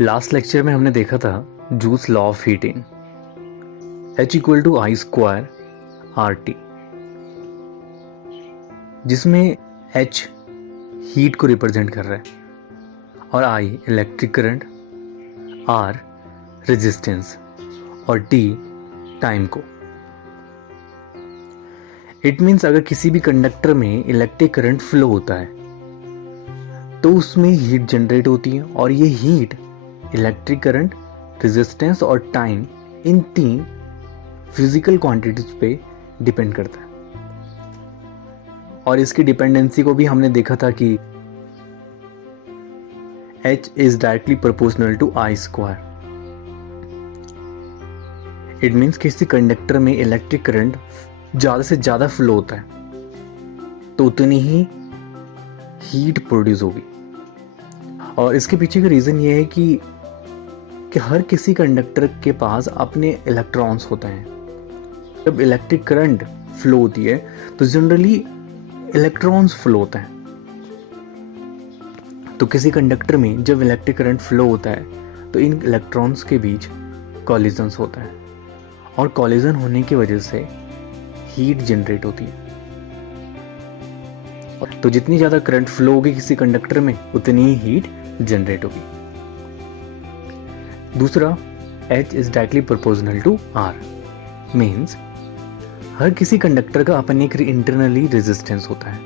Last lecture में हमने देखा था juice law of heating, H=I²RT, जिसमें H हीट को रिप्रेजेंट कर रहा है और I electric current, R resistance और T टाइम को। इट मीन्स अगर किसी भी कंडक्टर में इलेक्ट्रिक करंट फ्लो होता है तो उसमें हीट जनरेट होती है और ये हीट इलेक्ट्रिक करंट, रेजिस्टेंस और टाइम इन 3 फिजिकल क्वांटिटीज पे डिपेंड करता है। और इसकी डिपेंडेंसी को भी हमने देखा था कि H is directly proportional to I²। It means किसी कंडक्टर में इलेक्ट्रिक करंट ज़्यादा से ज़्यादा फ्लो होता है तो उतनी ही हीट प्रोड्यूस होगी। और इसके पीछे का रीज़न ये है कि हर किसी कंडक्टर के पास अपने इलेक्ट्रॉन्स होते हैं। जब इलेक्ट्रिक करंट फ्लो होती है तो जनरली इलेक्ट्रॉन्स फ्लो होता है। तो किसी कंडक्टर में जब इलेक्ट्रिक करंट फ्लो होता है तो इन इलेक्ट्रॉन्स के बीच कॉलिजन्स होता है और कॉलिजन होने की वजह से हीट जनरेट होती है। तो जितनी ज़्यादा करंट फ्लो होगी किसी कंडक्टर में उतनी ही हीट जनरेट होगी। दूसरा, H is directly proportional to R, means हर किसी कंडक्टर का अपने एक इंटरनली रेजिस्टेंस होता है।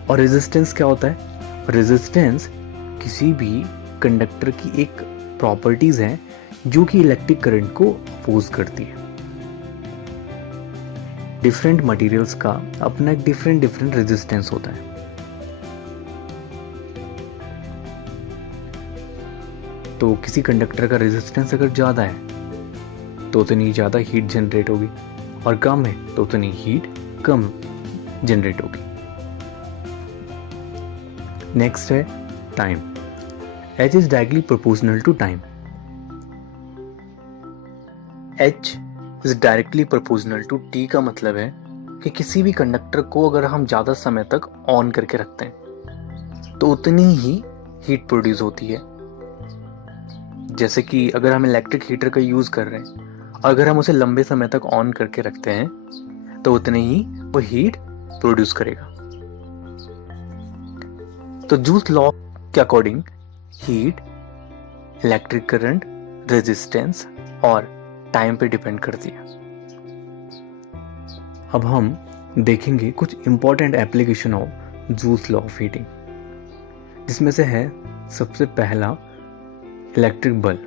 और रेजिस्टेंस क्या होता है? रेजिस्टेंस किसी भी कंडक्टर की एक प्रॉपर्टीज है जो कि इलेक्ट्रिक करंट को अपोज करती है। डिफरेंट मटेरियल्स का अपना एक डिफरेंट रेजिस्टेंस होता है। तो किसी कंडक्टर का रेजिस्टेंस अगर ज़्यादा है तो उतनी ज़्यादा हीट जनरेट होगी और कम है तो उतनी हीट कम जनरेट होगी। नेक्स्ट है time. H is directly proportional to time. H is directly proportional to T का मतलब है कि किसी भी कंडक्टर को अगर हम ज़्यादा समय तक ऑन करके रखते हैं तो उतनी ही हीट प्रोड्यूस होती है। जैसे कि अगर हम इलेक्ट्रिक हीटर का यूज़ कर रहे हैं और अगर हम उसे लंबे समय तक ऑन करके रखते हैं तो उतने ही वो हीट प्रोड्यूस करेगा। तो जूस लॉ के according heat electric current, resistance और टाइम पे डिपेंड करती है। अब हम देखेंगे कुछ important application of juice law of heating, जिसमें से है सबसे पहला इलेक्ट्रिक बल्ब।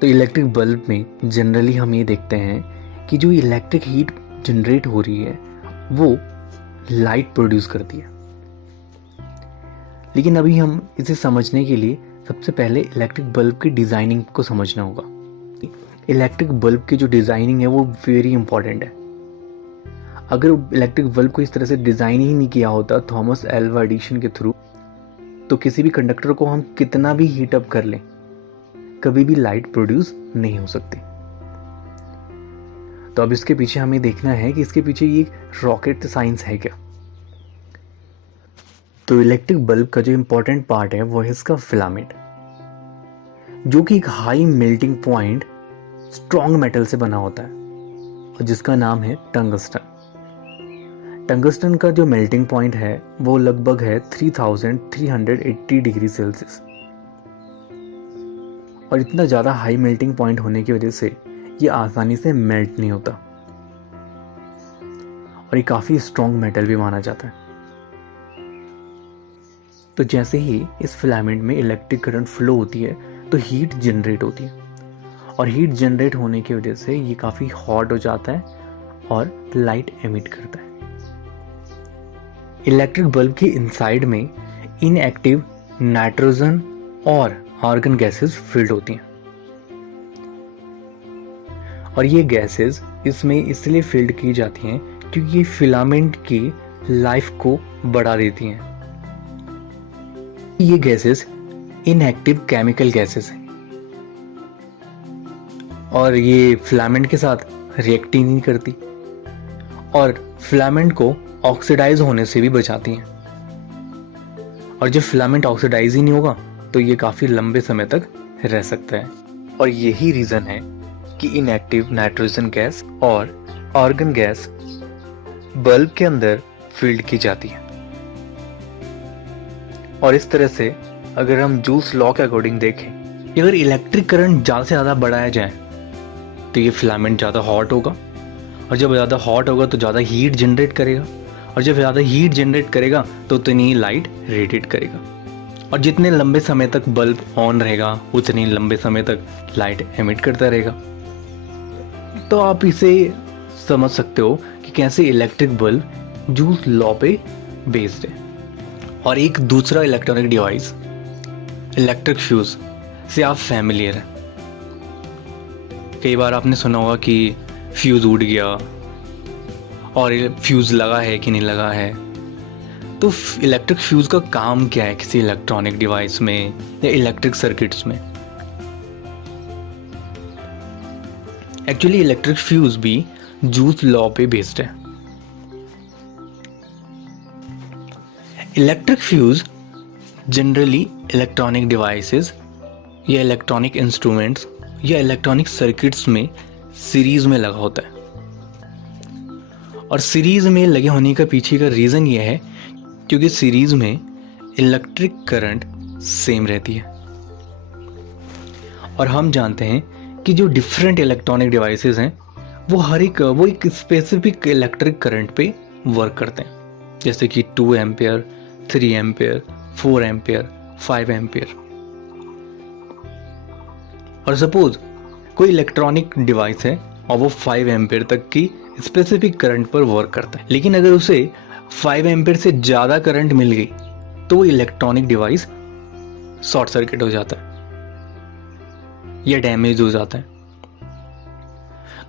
तो इलेक्ट्रिक बल्ब में जनरली हम ये देखते हैं कि जो इलेक्ट्रिक हीट जनरेट हो रही है वो लाइट प्रोड्यूस करती है। लेकिन अभी हम इसे समझने के लिए सबसे पहले इलेक्ट्रिक बल्ब की डिज़ाइनिंग को समझना होगा। इलेक्ट्रिक बल्ब की जो डिज़ाइनिंग है वो वेरी इंपॉर्टेंट है। अगर इलेक्ट्रिक बल्ब को इस तरह से डिज़ाइन ही नहीं किया होता थॉमस एल्वा एडिशन के थ्रू, तो किसी भी कंडक्टर को हम कितना भी हीट अप कर लें कभी भी लाइट प्रोड्यूस नहीं हो सकती। तो अब इसके पीछे हमें देखना है कि इसके पीछे ये रॉकेट साइंस है क्या। तो इलेक्ट्रिक बल्ब का जो इंपॉर्टेंट पार्ट है वो है इसका फिलामेंट, जो कि एक high melting point strong metal से बना होता है और जिसका नाम है टंगस्टन। टंगस्टन का जो मेल्टिंग पॉइंट है वो लगभग है 3380 डिग्री सेल्सियस। और इतना ज़्यादा हाई मेल्टिंग पॉइंट होने की वजह से ये आसानी से मेल्ट नहीं होता और ये काफ़ी स्ट्रॉन्ग मेटल भी माना जाता है। तो जैसे ही इस फिलामेंट में इलेक्ट्रिक करंट फ्लो होती है तो हीट जनरेट होती है और हीट जनरेट होने की वजह से ये काफ़ी हॉट हो जाता है और लाइट एमिट करता है। इलेक्ट्रिक बल्ब के इनसाइड में इनएक्टिव नाइट्रोजन और आर्गन गैसेस फिल्ड होती हैं और ये गैसेस इसमें इसलिए फिल्ड की जाती हैं क्योंकि ये फिलामेंट की लाइफ को बढ़ा देती हैं। ये गैसेस इनएक्टिव केमिकल गैसेस हैं और ये फिलामेंट के साथ रिएक्ट ही नहीं करती और फिलामेंट को ऑक्सीडाइज होने से भी बचाती हैं। और जब फिलामेंट ऑक्सीडाइज ही नहीं होगा तो ये काफ़ी लंबे समय तक रह सकता है। और यही रीज़न है कि इनएक्टिव नाइट्रोजन गैस और आर्गन गैस बल्ब के अंदर फील्ड की जाती है। और इस तरह से अगर हम जूल्स लॉ के अकॉर्डिंग देखें कि अगर इलेक्ट्रिक करंट ज़्यादा से ज़्यादा बढ़ाया जाए तो ये फिलामेंट ज़्यादा हॉट होगा, और जब ज़्यादा हॉट होगा तो ज़्यादा हीट जनरेट करेगा, और जब ज़्यादा हीट जनरेट करेगा तो उतनी ही लाइट रेडिएट करेगा, और जितने लंबे समय तक बल्ब ऑन रहेगा उतनी लंबे समय तक लाइट एमिट करता रहेगा। तो आप इसे समझ सकते हो कि कैसे इलेक्ट्रिक बल्ब जूल्स लॉ पे बेस्ड है। और एक दूसरा इलेक्ट्रॉनिक डिवाइस इलेक्ट्रिक फ्यूज से आप फैमिलियर हैं। कई बार आपने सुना होगा कि फ्यूज उड़ गया और फ्यूज लगा है कि नहीं लगा है। तो इलेक्ट्रिक फ्यूज का काम क्या है किसी इलेक्ट्रॉनिक डिवाइस में या इलेक्ट्रिक सर्किट्स में? एक्चुअली इलेक्ट्रिक फ्यूज भी जूल्स लॉ पे बेस्ड है। Electric fuse generally electronic devices या इलेक्ट्रॉनिक इंस्ट्रूमेंट्स या इलेक्ट्रॉनिक सर्किट्स में सीरीज में लगा होता है। और सीरीज में लगे होने का पीछे का रीज़न ये है क्योंकि सीरीज में इलेक्ट्रिक करंट सेम रहती है। और हम जानते हैं कि जो डिफरेंट इलेक्ट्रॉनिक डिवाइसेस हैं वो एक स्पेसिफिक इलेक्ट्रिक करंट पे वर्क करते हैं, जैसे कि 2 एम्पियर, 3 एम्पियर, 4 एम्पियर, 5 एम्पियर। और सपोज कोई इलेक्ट्रॉनिक डिवाइस है और वो 5 एम्पियर तक की स्पेसिफिक करंट पर वर्क करता है, लेकिन अगर उसे 5 एम्पियर से ज़्यादा करंट मिल गई तो वो इलेक्ट्रॉनिक डिवाइस शॉर्ट सर्किट हो जाता है या डैमेज हो जाता है।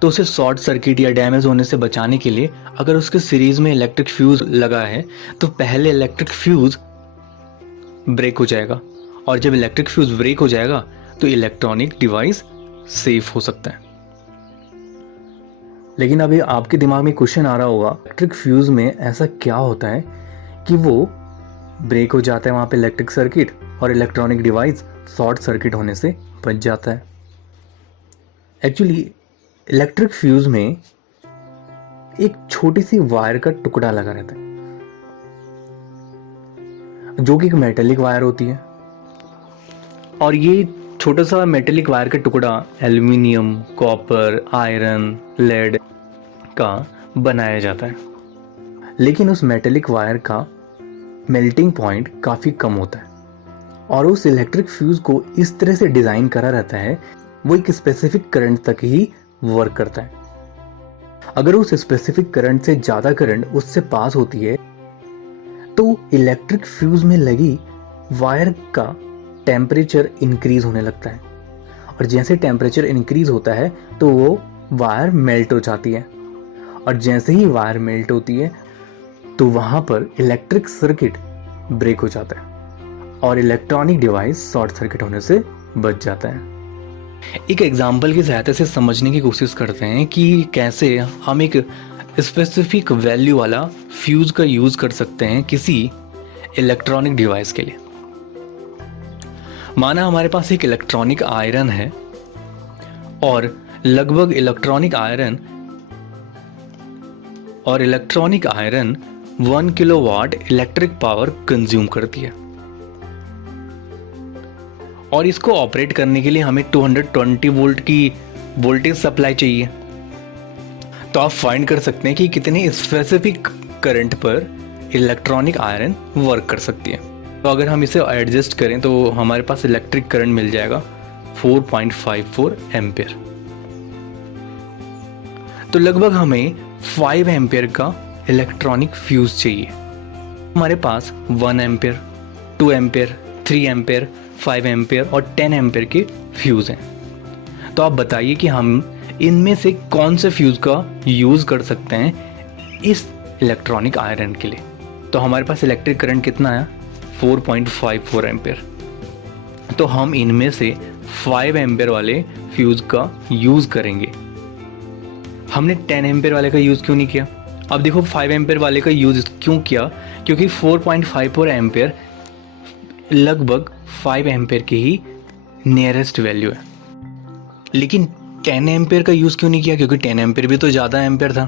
तो उसे शॉर्ट सर्किट या डैमेज होने से बचाने के लिए अगर उसके सीरीज में इलेक्ट्रिक फ्यूज लगा है तो पहले इलेक्ट्रिक फ्यूज ब्रेक हो जाएगा, और जब इलेक्ट्रिक फ्यूज ब्रेक हो जाएगा तो इलेक्ट्रॉनिक डिवाइस सेफ हो सकता है। लेकिन अभी आपके दिमाग में क्वेश्चन आ रहा होगा, इलेक्ट्रिक फ्यूज में ऐसा क्या होता है कि वो ब्रेक हो जाता है वहाँ पे इलेक्ट्रिक सर्किट और इलेक्ट्रॉनिक डिवाइस शॉर्ट सर्किट होने से बच जाता है? एक्चुअली इलेक्ट्रिक फ्यूज में एक छोटी सी वायर का टुकड़ा लगा रहता है जो कि एक मेटेलिक वायर होती है, और ये छोटा सा मेटेलिक वायर का टुकड़ा एल्युमिनियम, कॉपर, आयरन, लेड का बनाया जाता है। लेकिन उस मेटेलिक वायर का मेल्टिंग पॉइंट काफ़ी कम होता है, और उस इलेक्ट्रिक फ्यूज को इस तरह से डिज़ाइन करा रहता है वो एक स्पेसिफिक करंट तक ही वर्क करता है। अगर उस स्पेसिफिक करंट से ज़्यादा करंट उससे पास होती है तो इलेक्ट्रिक फ्यूज में लगी वायर का टेम्परेचर इंक्रीज होने लगता है, और जैसे टेम्परेचर इंक्रीज होता है तो वो वायर मेल्ट हो जाती है, और जैसे ही वायर मेल्ट होती है तो वहाँ पर इलेक्ट्रिक सर्किट ब्रेक हो जाता है और इलेक्ट्रॉनिक डिवाइस शॉर्ट सर्किट होने से बच जाता है। एक एग्जाम्पल की सहायता से समझने की कोशिश करते हैं कि कैसे हम एक स्पेसिफिक वैल्यू वाला फ्यूज का यूज़ कर सकते हैं किसी इलेक्ट्रॉनिक डिवाइस के लिए। माना हमारे पास एक इलेक्ट्रॉनिक आयरन है और लगभग electronic iron 1 kilowatt electric power consume करती है, और इसको ऑपरेट करने के लिए हमें 220 वोल्ट की वोल्टेज सप्लाई चाहिए। तो आप फाइंड कर सकते हैं कि कितने स्पेसिफिक करंट पर इलेक्ट्रॉनिक आयरन वर्क कर सकती है। तो अगर हम इसे एडजस्ट करें तो हमारे पास इलेक्ट्रिक करंट मिल जाएगा 4.54 एम्पियर। तो लगभग हमें 5 एम्पियर का इलेक्ट्रॉनिक फ्यूज चाहिए। हमारे पास 1 एम्पियर, 2 एम्पियर, 3 एम्पियर, 5 एम्पियर और 10 एम्पियर के फ्यूज हैं। तो आप बताइए कि हम इनमें से कौन से फ्यूज का यूज़ कर सकते हैं इस इलेक्ट्रॉनिक आयरन के लिए। तो हमारे पास इलेक्ट्रिक करंट कितना आया? 4.54 एम्पियर। तो हम इनमें से 5 एम्पियर वाले फ्यूज का यूज़ करेंगे। हमने 10 एम्पियर वाले का यूज़ क्यों नहीं किया? अब देखो 5 एम्पियर वाले का यूज़ क्यों किया, क्योंकि 4.54 एम्पियर लगभग 5 एम्पेयर की ही नियरेस्ट वैल्यू है। लेकिन 10 एम्पेयर का यूज़ क्यों नहीं किया? क्योंकि 10 एम्पेयर भी तो ज़्यादा एम्पेयर था।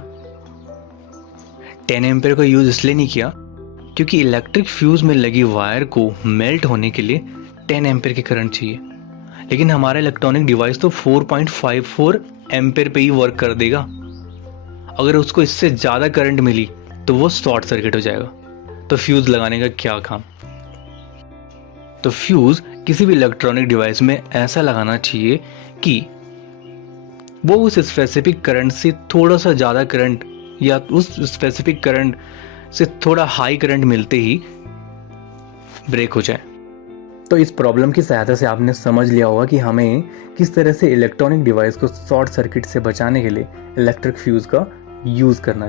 10 एम्पेयर का यूज़ इसलिए नहीं किया क्योंकि इलेक्ट्रिक फ्यूज़ में लगी वायर को मेल्ट होने के लिए 10 एम्पेयर की करंट चाहिए। लेकिन हमारा इलेक्ट्रॉनिक डिवाइस तो 4.54 एम्पेयर पे ही वर्क कर देगा। अगर उसको इससे ज़्यादा करंट मिली तो वो शॉर्ट सर्किट हो जाएगा। तो फ्यूज़ लगाने का क्या काम? तो फ्यूज़ किसी भी इलेक्ट्रॉनिक डिवाइस में ऐसा लगाना चाहिए कि वो उस स्पेसिफिक करंट से थोड़ा सा ज़्यादा करंट या उस स्पेसिफिक करंट से थोड़ा हाई करंट मिलते ही ब्रेक हो जाए। तो इस प्रॉब्लम की सहायता से आपने समझ लिया होगा कि हमें किस तरह से इलेक्ट्रॉनिक डिवाइस को शॉर्ट सर्किट से बचाने के लिए इलेक्ट्रिक फ्यूज़ का यूज़ करना